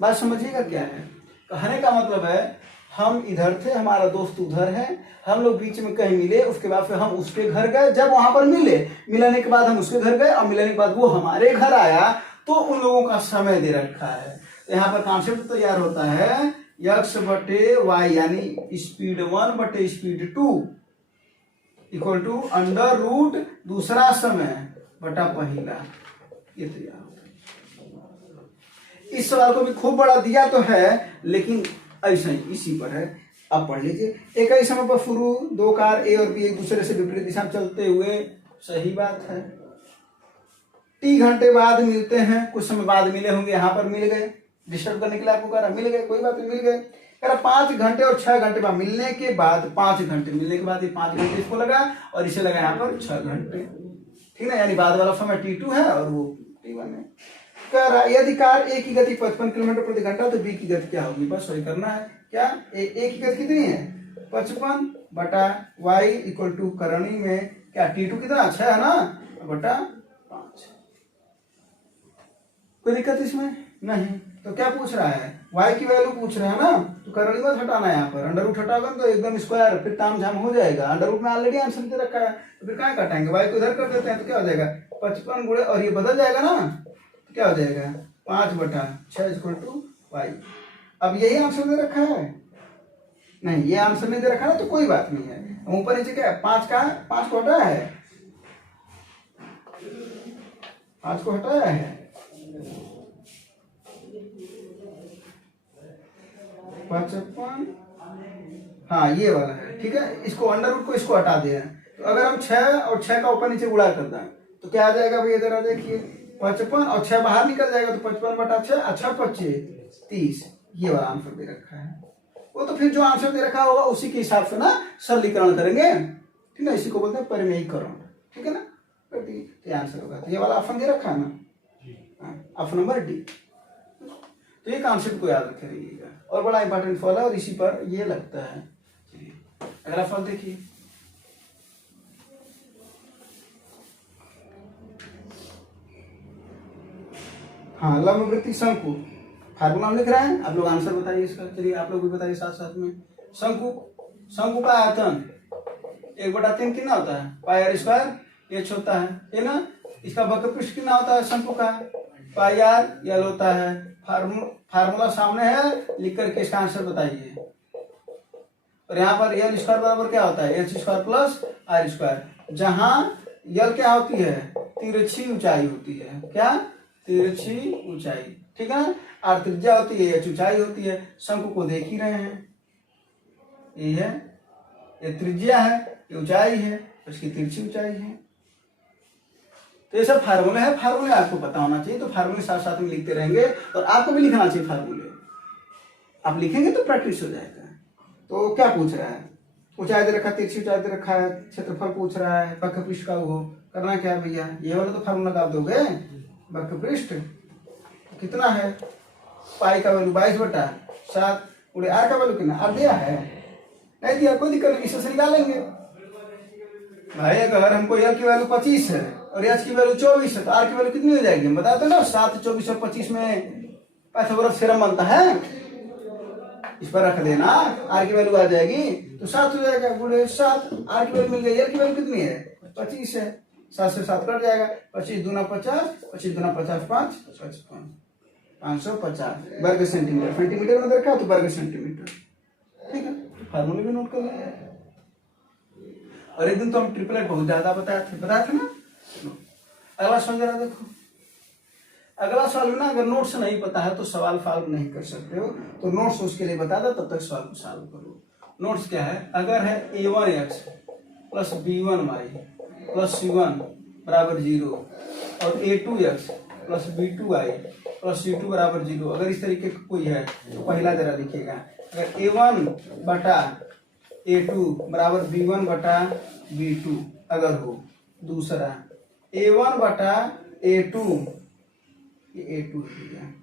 बात समझिएगा क्या है, कहने का मतलब है हम इधर थे, हमारा दोस्त उधर है, हम लोग बीच में कहीं मिले, उसके बाद फिर हम उसके घर गए, जब वहां पर मिलने के बाद हम उसके घर गए और मिलने के बाद वो हमारे घर आया, तो उन लोगों का समय दे रखा है। यहाँ पर कॉन्सेप्ट तैयार होता है x बटे वाई यानी स्पीड 1 बटे speed 2 equal to under root दूसरा समय बटा पहला। ये तैयार होता है। इस सवाल को भी खूब बड़ा दिया तो है, लेकिन ऐसा ही इसी पर है, अब पढ़ लीजिए। एक ही समय पर शुरू दो कार ए और बी एक दूसरे से विपरीत दिशा में चलते हुए, सही बात है। टी घंटे बाद मिलते हैं, कुछ समय बाद मिले होंगे, यहाँ पर मिल गए, डिस्टर्ब करने के लिए आपको कह रहा मिल गए, कोई बात नहीं, मिल गए। कह रहा 5 घंटे और 6 घंटे बाद मिलने के बाद 5 घंटे मिलने के बाद ये 5 घंटे इसको लगा और इसे लगा यहाँ पर 6 घंटे, ठीक है, यानी बाद वाला समय T2 है और वो T1 है। कह रहा यदि कार ए की गति 55 किलोमीटर प्रति घंटा तो बी की गति क्या होगी, बस वही करना है। क्या ए की गति कितनी है 55 बटा वाई इक्वल टू करणी में क्या T2 कितना 6 है ना बटा 5। कोई दिक्कत इसमें नहीं। तो क्या पूछ रहा है, y की वैल्यू पूछ रहा है ना, तो करणी मत हटाना है, यहाँ पर अंडर रूट हटाओगे तो एकदम स्क्वायर, फिर ताम झाम हो जाएगा। अंडर रूट में ऑलरेडी आंसर दे रखा है, तो फिर क्या काटेंगे, y को इधर कर देते हैं तो क्या हो जाएगा 55 गुणे और ये बदल जाएगा ना, तो क्या हो जाएगा 5 बटा 6 इक्वल टू वाई। अब यही आंसर दे रखा है, नहीं ये आंसर नहीं दे रखा है तो कोई बात नहीं है। ऊपर नीचे क्या है 5 को हटाया है, 5 को हटाया है, 55, हाँ ये वाला है, ठीक है। इसको अंडर रूट को इसको हटा दिया, तो अगर हम 6 और 6 का ऊपर नीचे गुणा कर दें तो क्या आ जाएगा भैया, जरा देखिए 55 और 6 बाहर निकल जाएगा तो 55 बटा 6 अच्छा 25 30, ये वाला आंसर दे रखा है। वो तो फिर जो आंसर दे रखा होगा उसी के हिसाब से ना सरलीकरण करेंगे, ठीक है, इसी को बोलते हैं परिमेयीकरण, ठीक है ना, कर दिए तो आंसर होगा। तो ये वाला ऑप्शन दे रखा है ना, ऑप्शन नंबर डी। तो ये कॉन्सेप्ट को याद रखे रहिएगा और बड़ा इंपॉर्टेंट फॉल है और इसी पर ये लगता है। चलिए अगला फॉल देखिए, हाँ लंबवृत्तीय शंकु, फार्मूला लिख रहे हैं, आप लोग आंसर बताइए इसका। चलिए आप लोग भी बताइए साथ साथ में। शंकु का आयतन 1/3 कितना होता है, पाई आर स्क्वायर एच होता है ना। इसका वक्र पृष्ठ कितना होता है शंकु का, पाई आर यल होता है। फार्मूला सामने है, लिख करके इसका आंसर बताइए। और यहाँ पर यल स्क्वायर बराबर क्या होता है H square plus R square, जहां यल क्या होती है तिरछी ऊंचाई होती है, क्या तिरछी ऊंचाई, ठीक है ना। आर त्रिज्या होती है, एच ऊंचाई होती है। शंकु को देख ही रहे हैं, ये है, ये त्रिज्या है, ये ऊंचाई है, उसकी तिरछी ऊंचाई है। तो ये सब फार्मूले हैं, फार्मूले आपको पता होना चाहिए, तो फार्मूले साथ साथ में लिखते रहेंगे और आपको भी लिखना चाहिए फार्मूले। आप लिखेंगे तो प्रैक्टिस हो जाएगा। तो क्या पूछ रहा है, ऊंचाई दे रखा है, तिरछी ऊंचाई दे रखा है, क्षेत्रफल पूछ रहा है, वक्र पृष्ठ का वो करना क्या है भैया, ये वाला तो फार्मूला का आप दोगे। वक्र पृष्ठ कितना है, पाई का वैल्यू 22/7 पूरे आर का वैल्यू कितना, आर दिया है नहीं दिया कोई दिक्कत नहीं, इससे निकालेंगे भाई। अगर हमको यल की वैल्यू 25 है और एच की वैल्यू 24 है तो आर की वैल्यू कितनी हो जाएगी, हम बताते ना 7, 24 और 25 में पाइथागोरस थ्योरम बनता है, इस पर रख देना, आर की वैल्यू आ जाएगी तो 7 हो जाएगा, गुणे 7, आर की वैल्यू मिल गई, यल की वैल्यू कितनी है 25 है, 7 से 7 कट जाएगा, 25 दूना 50, 25 दूना 50 5 55 550 वर्ग सेंटीमीटर, सेंटीमीटर में रखा तो वर्ग सेंटीमीटर, ठीक है। फार्मूले भी नोट कर लेंगे। और एक दिन तो हम ट्रिपलेट बहुत ज्यादा बताए थे ना। अगला सवाल जरा देखो, अगला सवाल में ना अगर नोट्स नहीं पता है तो सवाल सॉल्व नहीं कर सकते हो, तो नोट्स उसके लिए बता दो, तब तक सवाल को सॉल्व करो। नोट्स क्या है, अगर है a1x plus b1y plus c1 बराबर 0 और a2x plus b2y plus c2 बराबर 0, अगर इस तरीके का कोई है तो पहला जरा लिखिएगा अगर A1 बटा A2 बराबर B1 बटा B2 अगर हो, दूसरा A1 बटा A2, ये A2 है,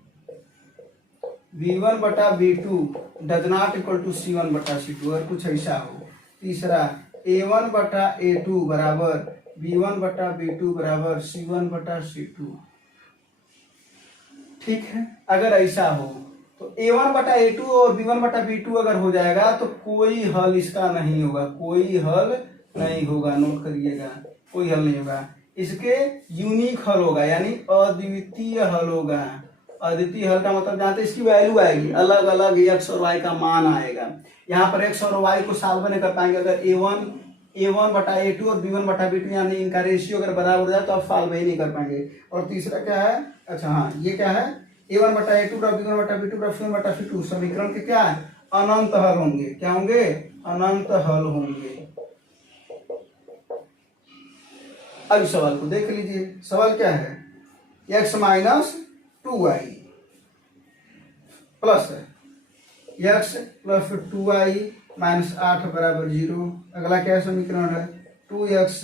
B1 बटा B2 does not equal to C1 बटा C2, अगर कुछ ऐसा हो। तीसरा A1 बटा A2 बराबर B1 बटा B2 बराबर C1 बटा C2। ठीक है, अगर ऐसा हो तो A1 बटा A2 और B1 बटा B2 अगर हो जाएगा तो कोई हल इसका नहीं होगा, कोई हल नहीं होगा। नोट करिएगा, कोई हल नहीं होगा। इसके यूनिक हल होगा, यानी अद्वितीय हल होगा। अद्वितीय हल का मतलब जानते हैं, इसकी वैल्यू आएगी, अलग अलग एक्स और वाई का मान आएगा। यहाँ पर एक्स और वाई को सॉल्व नहीं कर पाएंगे। अगर A1 बटा A2 और B1 बटा B2 यानी इनका रेशियो अगर बराबर हो जाए तो आप सॉल्व ही नहीं कर पाएंगे। और तीसरा क्या है, अच्छा हाँ, ये क्या है, A1 बटा A2 B1 बटा B2 C1 बटा C2 समीकरण के क्या है, अनंत हल होंगे। क्या होंगे, अनंत हल होंगे। अब सवाल को देख लीजिए, सवाल क्या है, x minus 2y plus x plus 2y minus 8 बराबर 0। अगला क्या समीकरण है, 2x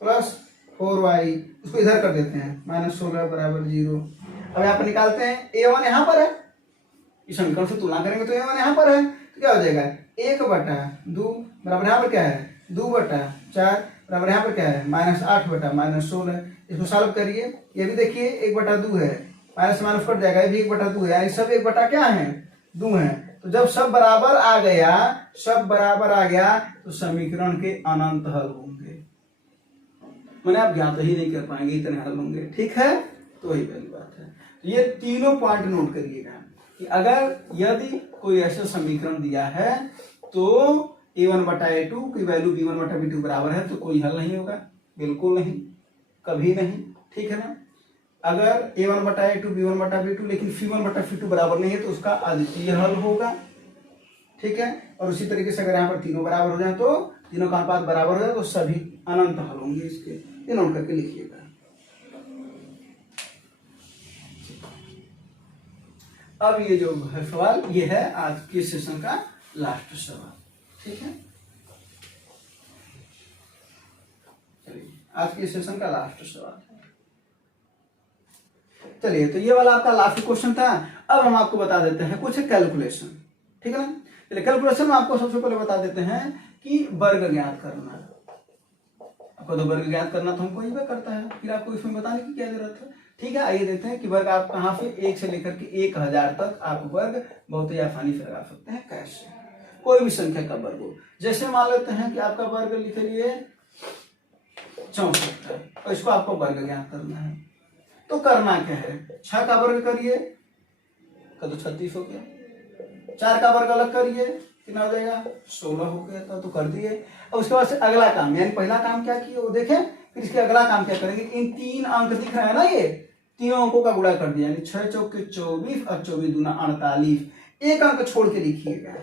प्लस 4y, उसको इधर कर देते हैं, माइनस 16 बराबर 0। अब यहाँ पर निकालते हैं, A1 यहाँ पर है, इस समीकरण से तुलना करेंगे तो A1 यहाँ पर है, तो क्या हो जाएगा, 1 बटा 2 बराबर यहाँ पर क्या है, 2 बटा 4 बराबर यहाँ पर क्या है, माइनस 8 बटा माइनस 16। इसको सॉल्व करिए, ये भी देखिए 1 बटा 2 है, माइनस माइनस कट जाएगा, ये भी 1 बटा 2 है, यानी सब 1 बटा क्या है, 2 है। तो जब सब बराबर आ गया, सब बराबर आ गया तो समीकरण के अनंत हल होंगे। मैंने आप ज्ञात ही नहीं कर पाएंगे, इतने हल होंगे। ठीक है, तो वही पहली बात है। ये तीनों पॉइंट नोट करिएगा कि अगर यदि कोई ऐसा समीकरण दिया है तो A1 बटा A2 की वैल्यू B1 बटा B2 बराबर है तो कोई हल नहीं होगा, बिल्कुल नहीं, कभी नहीं। ठीक है ना। अगर A1 बटा A2 B1 बटा B2 लेकिन C1 बटा C2 बराबर नहीं है तो उसका अद्वितीय हल होगा। ठीक है, और उसी तरीके से अगर यहाँ पर तीनों बराबर हो जाए तो तीनों का अनुपात बराबर हो जाए तो सभी अनंत हल होंगे इसके। ये नोट करके लिखिएगा। अब ये जो है सवाल, ये है आज के सेशन का लास्ट सवाल। ठीक है, चलिए आज के सेशन का लास्ट सवाल। चलिए, तो ये वाला आपका लास्ट क्वेश्चन था। अब हम आपको बता देते हैं कुछ कैलकुलेशन। ठीक है ना। चलिए, कैलकुलेशन में आपको सबसे पहले बता देते हैं कि वर्ग ज्ञात करना। आपको तो वर्ग ज्ञात करना तो हमको ही करता है, फिर आपको इसमें बताने की क्या जरूरत है। ठीक है, आइए देखते हैं कि वर्ग आप कहाँ से 1 से लेकर के 1000 तक आप वर्ग बहुत ही आसानी से लगा सकते हैं। कैसे, कोई भी संख्या का वर्ग हो। जैसे मान लेते हैं कि आपका वर्ग लिख लिए 64 है, तो इसको आपको वर्ग ज्ञात करना है। तो करना क्या है, 6 का वर्ग करिए तो 36 हो गया। 4 का वर्ग अलग करिए, कितना हो जाएगा, 16 हो गया था, तो कर दिए। अब उसके बाद से अगला काम, यानी पहला काम क्या किए वो देखें, फिर इसके अगला काम क्या करेंगे, इन 3 अंक दिख रहा है ना, ये तीनों अंकों का गुणा कर दिया, यानी 6 चौके 24 और 24 दूना 48। एक अंक छोड़ के लिखिएगा,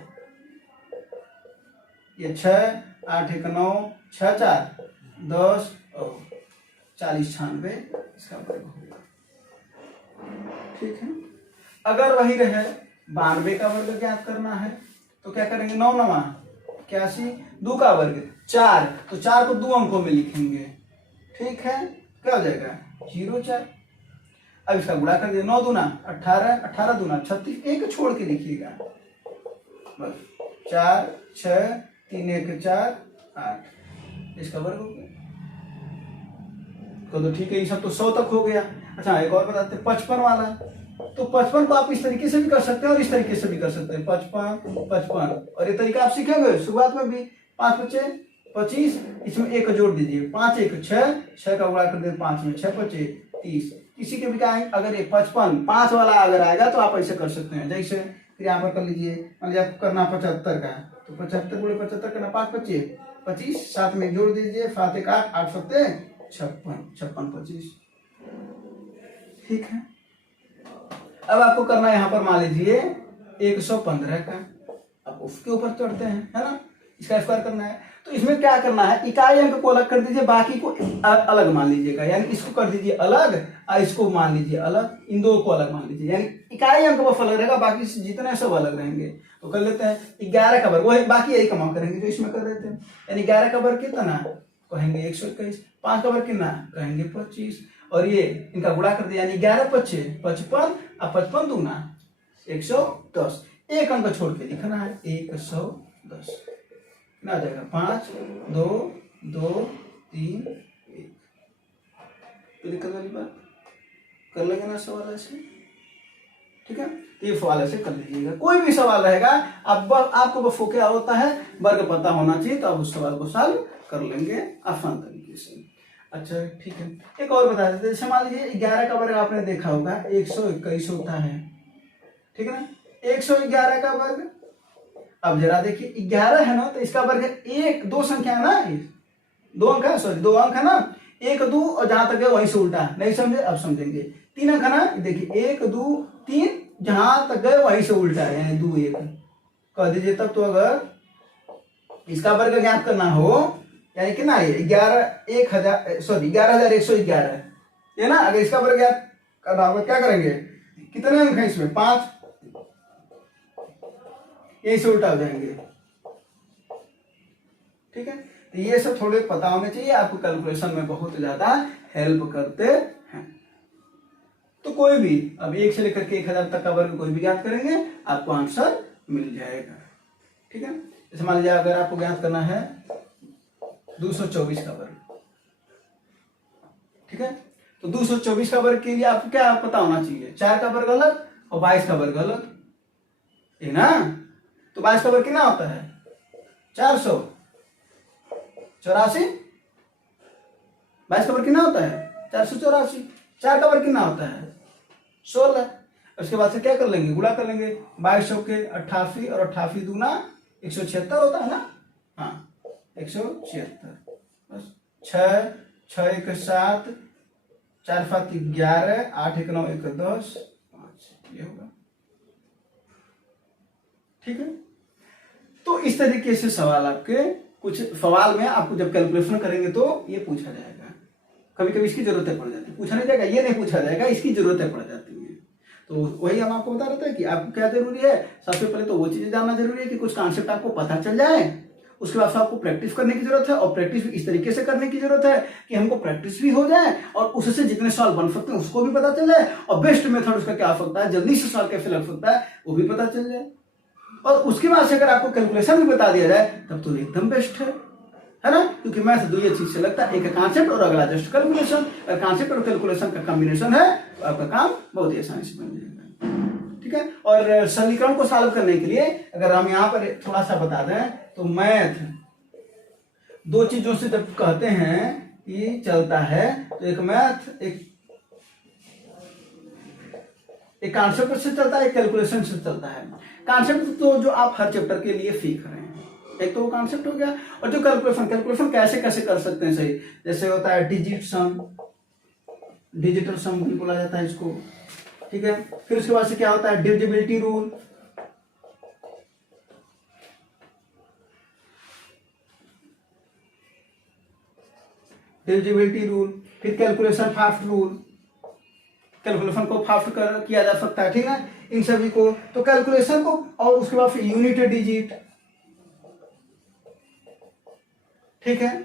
ये 6 8 1 9 6 4 10 और 40 96 इसका वर्ग होगा। ठीक है, अगर वही रहे 92 का वर्ग ज्ञात करना है तो क्या करेंगे, 9 9 81, 2 का वर्ग 4, तो 4 को 2 अंकों में लिखेंगे। ठीक है, क्या हो जाएगा 0 4। अब इसका गुणा कर दिया, 9 दूना 18 18 दूना 36, एक छोड़ के लिखिएगा, बस 4 6 3 1 4 8 इसका वर्ग हो गया। तो ठीक है, ये सब तो 100 तक हो गया। अच्छा, एक और बताते हैं 55 वाला। तो 55 को आप इस तरीके से भी कर सकते हैं और इस तरीके से भी कर सकते हैं, 55 55, और ये तरीका आप सीखेंगे शुरुआत में भी। 5 5 25, इसमें एक जोड़ दीजिए, 5 1 6, 6 का गुणा कर दे 5 में, 6 5 30। किसी के भी क्या है, अगर ये 55 5 वाला अगर आएगा तो आप ऐसे कर सकते हैं। जैसे फिर यहाँ पर कर लीजिए, मान लीजिए आपको करना 75 का, तो 75 गुणे 75 करना 5 25 25, साथ में जोड़ दीजिए, 7 1 8 8 7 56 56 25। ठीक है, अब आपको करना है यहाँ पर मान लीजिए 115 का, अब उसके ऊपर चढ़ते हैं, है ना, इसका स्क्वायर करना है। तो इसमें क्या करना है, इकाई अंक को अलग कर दीजिए, बाकी को अलग मान लीजिएगा, यानी इसको कर दीजिए अलग और इसको मान लीजिए अलग, इन दो को अलग मान लीजिए, यानी इकाई अंक बस अलग रहेगा, बाकी जितने सब अलग रहेंगे। तो कर लेते हैं 11 का वर्ग, वही बाकी यही कमा करेंगे जो इसमें कर रहे थे, यानी 11 का वर्ग कितना कहेंगे 121, 5 का वर्ग कितना कहेंगे 25, और ये इनका गुणा कर दिया यानी 11 × 5 = 55 और 55 दूना 110, एक अंक छोड़ के लिखना है 110, कितना आ जाएगा 5 2 2 3 1। तो दिक्कत वाली बात कर लेंगे ना सवाल ऐसे, ठीक है। तो ये सवाल ऐसे कर लीजिएगा, कोई भी सवाल रहेगा अब आपको बस क्या होता है वर्ग पता होना चाहिए, तो आप उस सवाल को सॉल्व कर लेंगे आसान तरीके से। अच्छा ठीक है, एक और बता देते, जैसे मान लीजिए 11 का वर्ग आपने देखा होगा 121 होता है, ठीक है ना, 111 का वर्ग। अब जरा देखिए 11 है ना, तो इसका वर्ग एक दो संख्या है ना, दो अंक है, सॉरी 2 अंक है ना, 1 2 और जहां तक है वहीं से उल्टा, नहीं समझे अब समझेंगे, 3 अंक है ना, देखिए 1 2 3 जहां तक गए वहीं से उल्टा है, यानी 2 1 कह दीजिए। तब तो अगर इसका वर्ग ज्ञात करना हो यानी कितना है 11,111 है ना, अगर इसका वर्ग ज्ञात करना होगा क्या करेंगे, कितने अंक है इसमें 5, यही से उल्टा हो जाएंगे, ठीक है। तो ये सब थोड़े पता होने चाहिए, आपको कैलकुलेशन में बहुत ज्यादा हेल्प करते हैं। तो कोई भी अब 1 से लेकर के 1000 तक का वर्ग कोई भी ज्ञात करेंगे आपको आंसर मिल जाएगा, ठीक है। जैसे मान लीजिए अगर आपको ज्ञात करना है 224 का वर्ग, ठीक है, तो 224 का वर्ग के लिए आपको क्या पता होना चाहिए, 4 का वर्ग अलग और 22 का वर्ग अलग, है ना। तो 22 का वर्ग कितना होता है 484, 22 का वर्ग कितना होता है 484, 4 का वर्ग कितना होता है 16। उसके बाद से क्या कर लेंगे, गुणा कर लेंगे, 22 के 88 और 88 दूना 176 होता है ना, हाँ 176, बस 6 6 1 7 4 5 11 8 1 9 1 10 5, ये होगा, ठीक है। तो इस तरीके से सवाल आपके कुछ सवाल में आपको जब कैलकुलेशन करेंगे तो ये पूछा जाएगा, कभी कभी इसकी जरूरतें पड़ जाती है, पूछा नहीं जाएगा, ये नहीं पूछा जाएगा, इसकी जरूरतें पड़ जाती है। तो वही हम आपको बता रहे थे कि आपको क्या जरूरी है, सबसे पहले तो वो चीजें जानना जरूरी है कि कुछ कॉन्सेप्ट आपको पता चल जाए, उसके बाद आपको प्रैक्टिस करने की जरूरत है, और प्रैक्टिस इस तरीके से करने की जरूरत है कि हमको प्रैक्टिस भी हो जाए और उससे जितने सवाल बन सकते हैं उसको भी पता चल जाए, और बेस्ट मेथड उसका क्या हो सकता है, जल्दी से सवाल कैसे लग सकता है वो भी पता चल जाए, और उसके बाद से अगर आपको कैलकुलेशन भी बता दिया जाए तब तो एकदम बेस्ट है ना, क्योंकि मैथ दो ही चीज से लगता है, एक कॉन्सेप्ट और अगला जस्ट कैलकुलेशन, अगर कॉन्सेप्ट और कैलकुलेशन का कॉम्बिनेशन है तो आपका काम बहुत ही आसानी से बन जाएगा, ठीक है। और समीकरण को सॉल्व करने के लिए अगर हम यहाँ पर थोड़ा सा बता दें तो मैथ दो चीजों से जब कहते हैं कि चलता है, तो एक मैथ एक कॉन्सेप्ट से चलता है, एक कैलकुलेशन से चलता है। कॉन्सेप्ट तो जो आप हर चैप्टर के लिए सीख रहे हैं, एक तो वो कॉन्सेप्ट हो गया, और जो कैलकुलेशन कैसे कैसे कर सकते हैं सही, जैसे होता है डिजिटल सम भी बोला जाता है इसको, ठीक है। फिर उसके बाद से क्या होता है डिविजिबिलिटी रूल, फिर कैलकुलेशन फास्ट रूल, कैलकुलेशन को फास्ट किया जा सकता है, ठीक है, इन सभी को। तो कैलकुलेशन को, और उसके बाद फिर यूनिट डिजिट, ठीक है।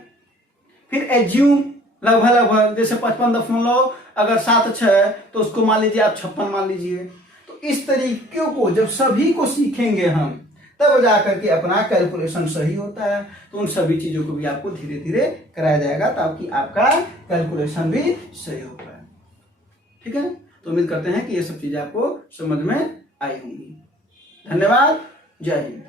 फिर एज्यूम लगभग जैसे 55.7 अगर 7 6 है तो उसको मान लीजिए आप 56 मान लीजिए। तो इस तरीके को जब सभी को सीखेंगे हम तब जाकर के अपना कैलकुलेशन सही होता है। तो उन सभी चीजों को भी आपको धीरे धीरे कराया जाएगा ताकि आपका कैलकुलेशन भी सही हो पाए, ठीक है। तो उम्मीद करते हैं कि ये सब चीजें आपको समझ में आई होंगी। धन्यवाद, जय हिंद।